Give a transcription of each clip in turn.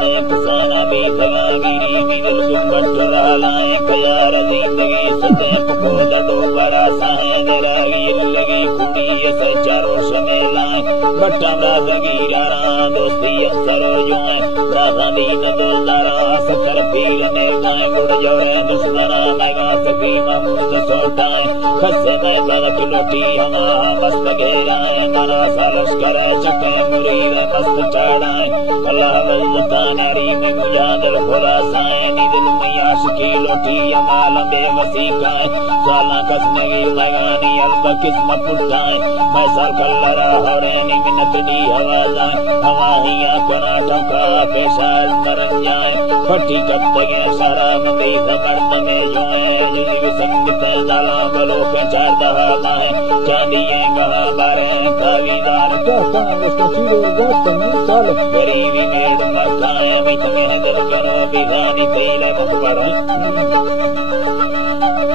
फसाना भी दगा गिरी मिल गुम्बट रहलाए कयार जिंदगी सते को दो बरा साहे दरागी लगी कुड़ी से चारों समेलाए बट्टा रागी रारा दोस्ती सरो जो राधा दीन दोस्तारा सकर पीर ने गाय मुड़ जोरे दुश्मना लगा सकी महमूद सोटाए खसे में गलत लोटी हमा मस्त घेराए मना सालस करे चके मुरीद मस्त चढ़ाए अल्लाह वल्लता नारी में मुजादल खुदा साए निदिल मैयाश की लोटी अमाल बेवसी खाए साला कसनगी लगानी अल्ब किस्मत उठाए मैं सर कल्लरा हरेनी मिन्नत दी हवाजाए हवा हिया कना ठोका पेशाल मरन जाए फटी कत्तगे सारा मंदी मर्द में जोए जिंदगी संगीत जाला बलो पे चार दहा है चांदिए गहा बारे कावीदार तो कहां उसको चीरो जात में साल गरीबी मेड मकाए मित में हदर करो बिगानी तेरे मुखबर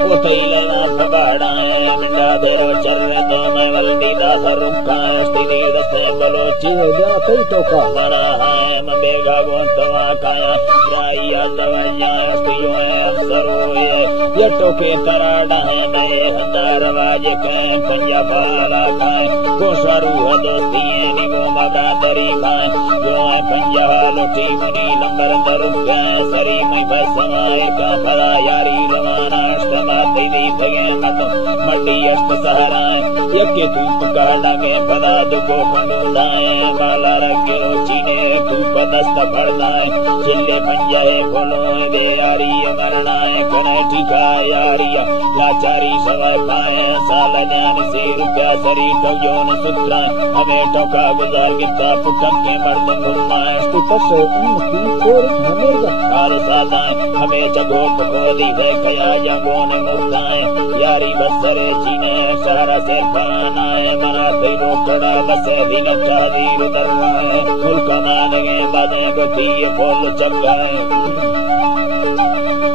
वो तेरे ना फबाड़ाए मिंडा देरो चर्रे तो मैं वल्दी दास रुका स्थिति दस्ते बलो चीरो जा कई टोका मरा है मबेगा गोंतवा काया राइया दवाइया स्थियो है अफसरो ये टोके कराड़ा है नए हंदार वाज के पंजा पाला खाए गोसारू दोस्ती निगो मबादरी खाए जो है पंजा लोटी मुनी नंबर दरुगा सरी में बसवाए का भला यारी रवाना अष्टमा दीदी भगे मत मड्डी अष्ट सहराए यके तूप काड़ा के भला दुगो पंडुलाए माला रखे चीने तूप दस्त भरदाए चिल्ले पंजाए बोलो दे यारी मरनाए कने ठीका यारिया लाचारी सवाई पाए साल ध्यान से रुपया सरी तो जोन सुत्रा हमें टोका गुजार गिता पुटक के मर्द घुमाए तो तसे उनकी और हमेगा हाल सादाए हमें जगो को दी है कया जगो ने मुक्ताए यारी बसर चीने सारा से पानाए मना से रोकड़ा बसे दिन चादीर दरवाए मुल्क मान गए बादे गोती बोल चगाए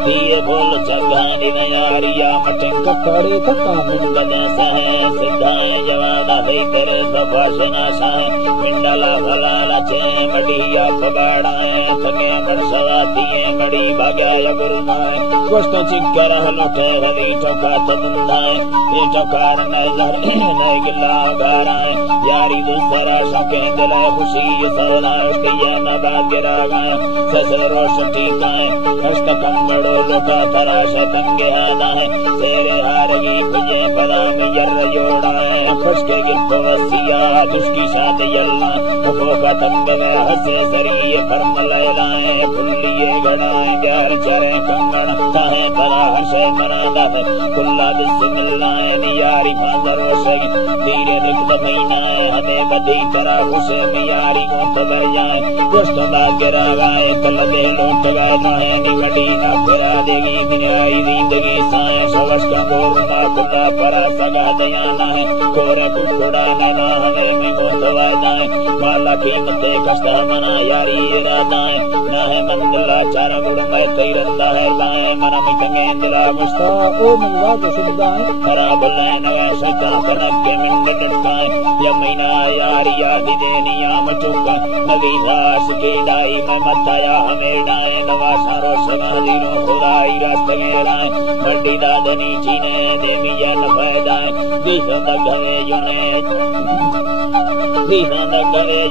दिए बोल चगानी ने यारिया मटंग कड़े कक्का मुंडन सहे सिद्धाए जवाना है तेरे सभाषना सहे मिंडला भलाला चे मडिया पबाड़ाए थगे मणसवातिए मड़ी भाग्या गुरुमाए कोष्ट चिक्कर लोटे हरी ठोका तमुंदाए ये ठोकार नजर नहीं गिला गाराए यारी दूसरा शौके दिल खुशी सोना स्तिया नबागिरा गाए ससे रोशटी गाए हस्त कंबड़ो लोटा तराश तंगे आना है तेरे हारगी तुझे पदा में जर जोड़ा है फसके गिफ्ट वसिया दुष्की साथ यल्ला मुखो का तंग में हंसे सरिये फर्म लैलाए फुल्लिये गड़ाए प्यार चरे कंगन ताहे पदा हर्षे मनादा है कुल्ला बिस्मिल्लाह नियारी फांदरो सही धीरे निकट महीनाए हमें बधी करा खुशे में यारी को खबर जाए दोस्त भाग्य रागाए कल दे लोट गाना है निकटी ना फिरा देगी दुनियाई जिंदगी साए सवश का गोर माकुला परा सगा दयाना है कोरे कुकुड़ा नाना हमें में गोतवा जाए माला कीमते कष्टा मना यारी इरादाए ना है मंदला चार गुड़ में तैरंदा है लाए मना मिकंगे दिला मुस्ता ओ मिलवा जो सुविधाएं खराब लाए नवा सता कनक के मिंड टुकाए या महीना यारी यादी देनी याम चुका नवी रास की डाई में मताया हमें डाए नवा सारो समाधीनो खुदाई रास्ते मेरा मड्डी दादनी चीने देवी जन फैदाए दिशा दगवे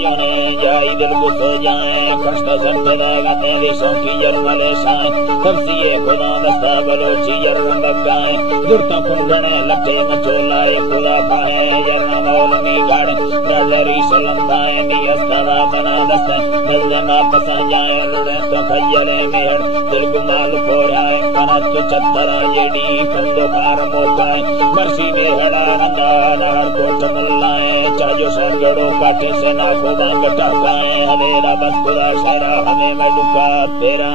जुने जाई दिल गुस्सो जाए कष्ट संते लगा तेरी सोकी जरमले साए तमसिए खुदा दस्ता बलोची जरम बगाए दुर्ता कुंडने लटे मचोलाए खुदा पाए जरना मौलमी गाड़ रलरी सलंदाए नियस्तारा मना दस्ता नजमा पसा जाए लड़े तो खयले मेहर दिल गुमाल कोराए कनत चत्तरा येडी कंदो कार मोकाए मर्सी में हड़ा रंगा नहर कोट मल्लाए चाजो सरगड़ो काटे से ना को बांग टकाए हमेरा बस खुदा सारा हमें मैं दुका तेरा